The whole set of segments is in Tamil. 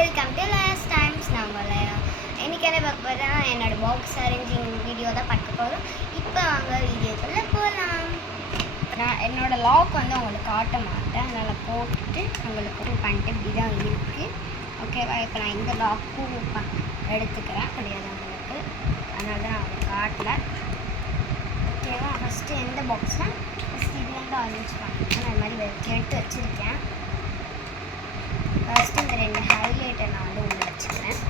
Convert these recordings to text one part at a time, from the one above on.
Welcome to last times. நான் உங்களை இன்றைக்கி என்ன பார்க்க போகிறேன்னா என்னோடய பாக்ஸ் அரேஞ்சிங் வீடியோ தான் பார்க்க போகிறோம். இப்போ அவங்க வீடியோக்குள்ளே போகலாம். நான் என்னோடய லாக் வந்து உங்களுக்கு காட்ட மாட்டேன், அதனால் போட்டுட்டு உங்களுக்கு பண்ணிட்டு இப்படி தான் இருக்குது. ஓகேவா? இப்போ நான் இந்த லாக்கும் எடுத்துக்கிறேன் கிடையாது உங்களுக்கு, அதனால தான் நான் உங்களுக்கு காட்டலை. ஓகேவா? ஃபஸ்ட்டு எந்த பாக்ஸ்னால் ஃபஸ்ட்டு இதுலேருந்து அரேஞ்ச் பண்ணிட்டேன். நான் இது மாதிரி எடுத்து வச்சுருக்கேன். ஃபஸ்ட்டு இந்த 2 ஹைலைட்டர் நான் வந்து உள்ளே வச்சுக்கிறேன்.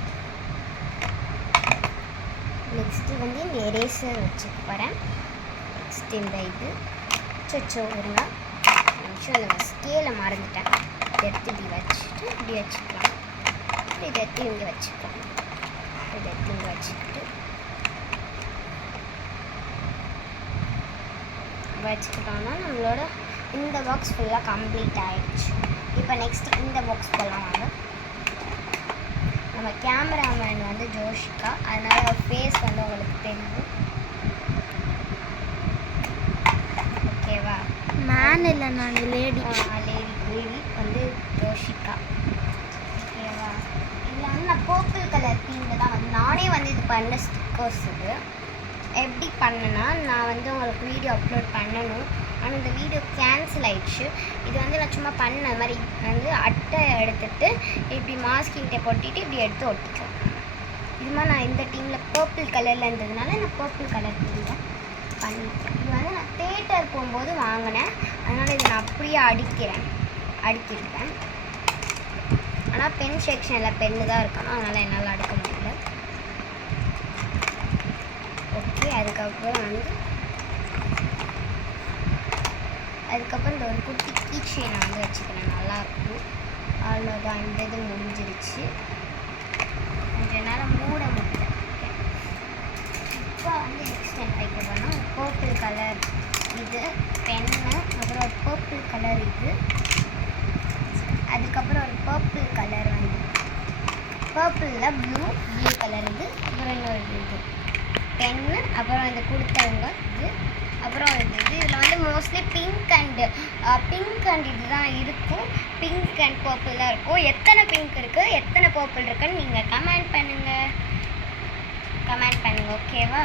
நெக்ஸ்ட்டு வந்து இந்த எரேசர் வச்சுக்க போகிறேன். நெக்ஸ்ட்டு இந்த இது சொச்சோ இருங்க நிமிஷம் இந்த ஸ்கேலை மறந்துட்டேன். எடுத்து இப்படி வச்சுட்டு இப்படி வச்சுக்கலாம். இதை எடுத்து இங்கே வச்சுக்கலாம். இதை எடுத்து இங்கே வச்சுக்கிட்டு வச்சுக்கிட்டோம்னா நம்மளோட இந்த பாக்ஸ் ஃபுல்லாக கம்ப்ளீட் ஆகிடுச்சு. இப்போ நெக்ஸ்ட் இந்த பாக்ஸ் போகலாம் வாங்க. நம்ம கேமராமேன் வந்து ஜோஷிகா, அதனால் அவர் ஃபேஸ் வந்து உங்களுக்கு தெரியும். ஓகேவா? மேன் இல்லை, நான் லேடி வந்து ஜோஷிகா. ஓகேவா? இதில் வந்து நான் பர்பிள் கலர் தீமில் தான் வந்து நானே வந்து இது பண்ண ஸ்டிக்கர்ஸ். இது எப்படி பண்ணேன்னா, நான் வந்து உங்களுக்கு வீடியோ அப்லோட் பண்ணணும், ஆனால் இந்த வீடியோ கேன்சல் ஆயிடுச்சு. இது வந்து நான் சும்மா பண்ண மாதிரி வந்து அட்டை எடுத்துகிட்டு இப்படி மாஸ்கிங் டேப் ஒட்டிட்டு இப்படி எடுத்து ஒட்டிக்கலாம். இது மாதிரி நான் இந்த டீமில் பர்பிள் கலரில் இருந்ததுனால நான் பர்பிள் கலர் டீமில் பண்ணிட்டேன். இது வந்து நான் தேட்டர் போகும்போது வாங்கினேன், அதனால் இதை நான் அப்படியே அடுக்கிருக்கேன். ஆனால் பென் செக்ஷனில் பென்னு தான் இருக்கணும், அதனால் என்னால் அடுக்க முடியல. ஓகே, அதுக்கப்புறம் இந்த ஒரு குட்டி கீச்சை நான் வந்து வச்சுக்கிறேன், நல்லாயிருக்கும். அவ்வளோதான், இந்த இது முடிஞ்சிருச்சு. கொஞ்ச நேரம் மூட முடியல. இப்போ வந்து நெக்ஸ்ட் என்ன வைக்க போனால் பர்பிள் கலர் இது பென்னு, அப்புறம் ஒரு பர்பிள் கலர் இது, அதுக்கப்புறம் ஒரு பர்பிள் கலர் வந்து பர்பிளில் ப்ளூ கலர் இது, அப்புறம் இன்னொரு இது பென்னு, அப்புறம் இந்த கொடுத்தவங்க இது, அப்புறம் இது இதில் வந்து மோஸ்ட்லி பிங்க் அண்ட் இதுதான் இருக்கும். பிங்க் அண்ட் பர்பிள் தான் இருக்கும். எத்தனை பிங்க் இருக்குது எத்தனை பர்பிள் இருக்குன்னு நீங்கள் கமெண்ட் பண்ணுங்கள். ஓகேவா?